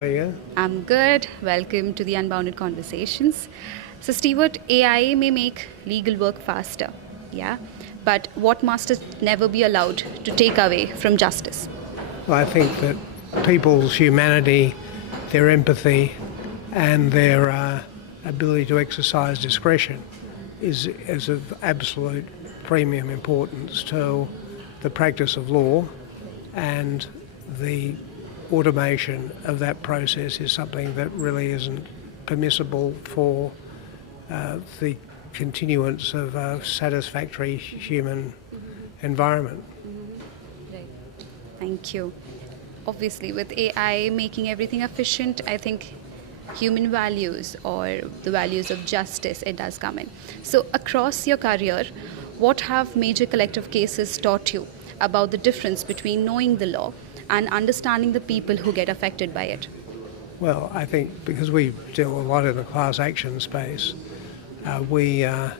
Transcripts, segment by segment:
Yeah. I'm good. Welcome to the Unbounded Conversations. So, Stewart, AI may make legal work faster, yeah, but what must it never be allowed to take away from justice? Well, I think that people's humanity, their empathy, and their ability to exercise discretion is of absolute premium importance to the practice of law, and the automation of that process is something that really isn't permissible for the continuance of a satisfactory human environment. Thank you. Obviously, with AI making everything efficient, I think human values or the values of justice, it does come in. So, across your career, what have major collective cases taught you about the difference between knowing the law and understanding the people who get affected by it? Well, I think because we deal a lot in the class action space, uh, we uh,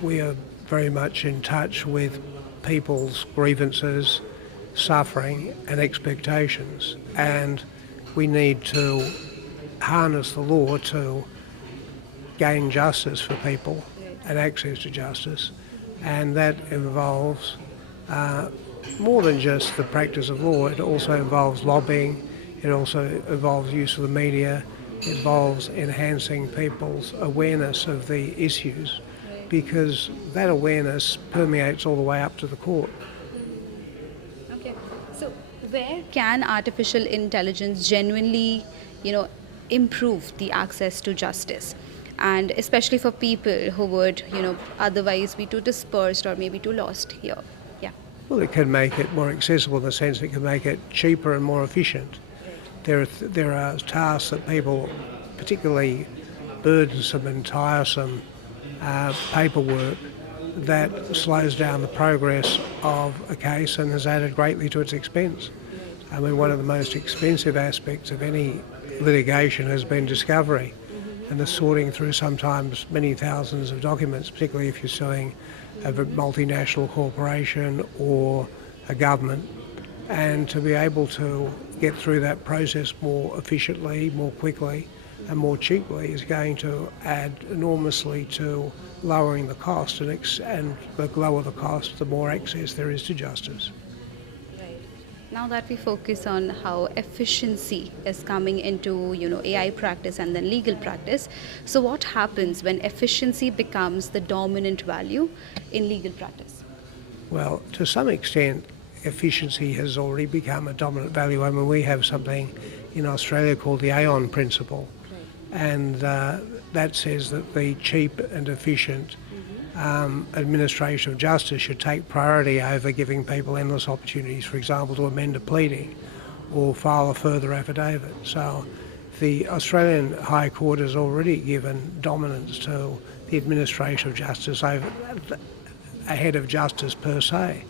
we are very much in touch with people's grievances, suffering, and expectations, and we need to harness the law to gain justice for people and access to justice, and that involves more than just the practice of law. It also involves lobbying, it also involves use of the media, it involves enhancing people's awareness of the issues, because that awareness permeates all the way up to the court. Okay. So, where can artificial intelligence genuinely, improve the access to justice? And especially for people who would, otherwise be too dispersed or maybe too lost here. Yeah. Well, it can make it more accessible in the sense it can make it cheaper and more efficient. There are tasks that people, particularly burdensome and tiresome paperwork, that slows down the progress of a case and has added greatly to its expense. I mean, one of the most expensive aspects of any litigation has been discovery and the sorting through sometimes many thousands of documents, particularly if you're suing a multinational corporation or a government, and to be able to get through that process more efficiently, more quickly and more cheaply is going to add enormously to lowering the cost, and the lower the cost, the more access there is to justice. Now that we focus on how efficiency is coming into, AI practice and then legal practice, so what happens when efficiency becomes the dominant value in legal practice? Well, to some extent, efficiency has already become a dominant value. I mean, we have something in Australia called the Aon principle, and that says that the cheap and efficient administration of justice should take priority over giving people endless opportunities, for example, to amend a pleading or file a further affidavit. So the Australian High Court has already given dominance to the administration of justice ahead of justice per se.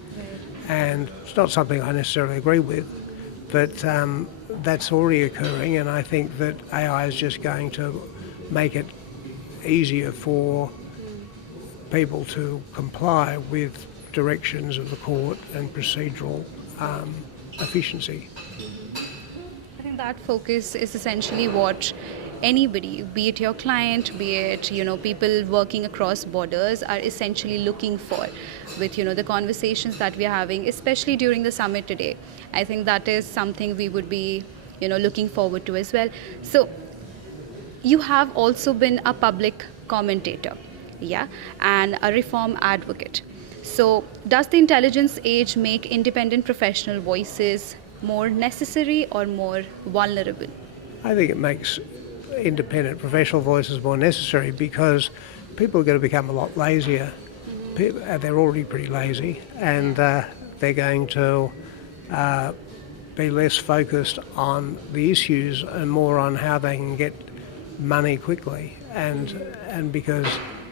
And it's not something I necessarily agree with, but that's already occurring, and I think that AI is just going to make it easier for people to comply with directions of the court and procedural efficiency. I think that focus is essentially what anybody, be it your client, be it people working across borders, are essentially looking for with the conversations that we are having, especially during the summit today. I think that is something we would be looking forward to as well. So you have also been a public commentator, yeah, and a reform advocate. So does the intelligence age make independent professional voices more necessary or more vulnerable? I think it makes independent professional voices more necessary because people are going to become a lot lazier. They're already pretty lazy, and they're going to be less focused on the issues and more on how they can get money quickly. And because,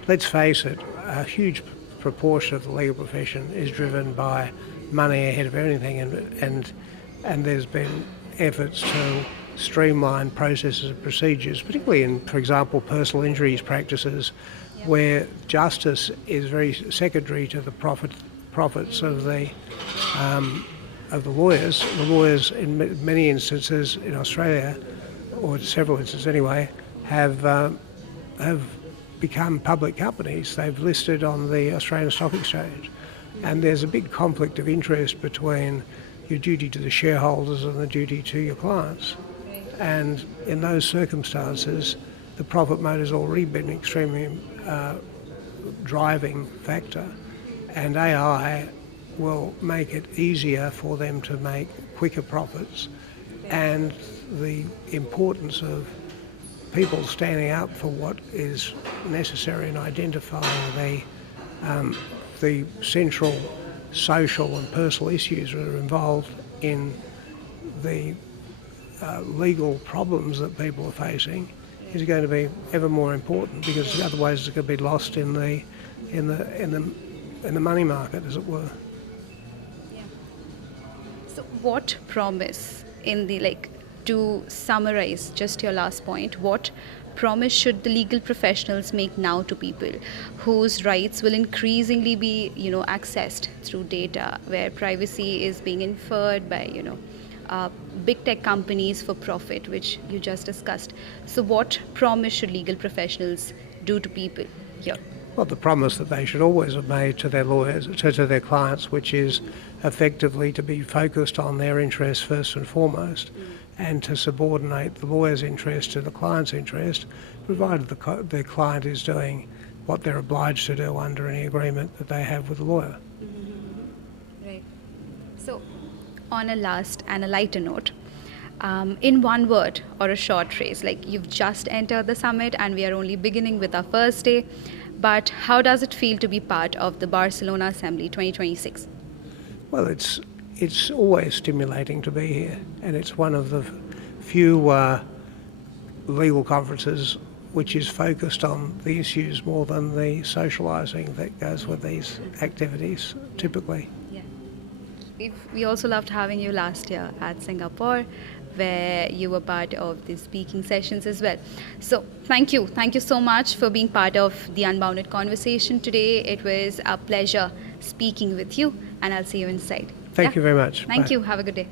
let's face it, a huge proportion of the legal profession is driven by money ahead of everything, and there's been efforts to streamline processes and procedures, particularly in, for example, personal injuries practices, where justice is very secondary to the profits of of the lawyers in many instances in Australia, or several instances anyway, have become public companies. They've listed on the Australian Stock Exchange, and there's a big conflict of interest between your duty to the shareholders and the duty to your clients. And in those circumstances, the profit motive has already been an extremely driving factor, and AI will make it easier for them to make quicker profits. And the importance of people standing up for what is necessary in identifying the central social and personal issues that are involved in the legal problems that people are facing is going to be ever more important, because otherwise it's going to be lost in the money market, as it were. Yeah. So, what promise to summarize just your last point? What promise should the legal professionals make now to people whose rights will increasingly be, accessed through data, where privacy is being inferred by, big tech companies for profit, which you just discussed? So what promise should legal professionals do to people here? Well, the promise that they should always have made to their lawyers, to their clients, which is effectively to be focused on their interests first and foremost, and to subordinate the lawyer's interest to the client's interest, provided the client is doing what they're obliged to do under any agreement that they have with the lawyer. Right. So, on a last and a lighter note, in one word or a short phrase, like you've just entered the summit and we are only beginning with our first day, but how does it feel to be part of the Barcelona Assembly 2026? Well, it's always stimulating to be here, and it's one of the few legal conferences which is focused on the issues more than the socialising that goes with these activities typically. We also loved having you last year at Singapore, where you were part of the speaking sessions as well. So thank you so much for being part of the Unbounded Conversation today. It was a pleasure speaking with you, and I'll see you inside. Thank you very much. Thank Bye. you. Have a good day.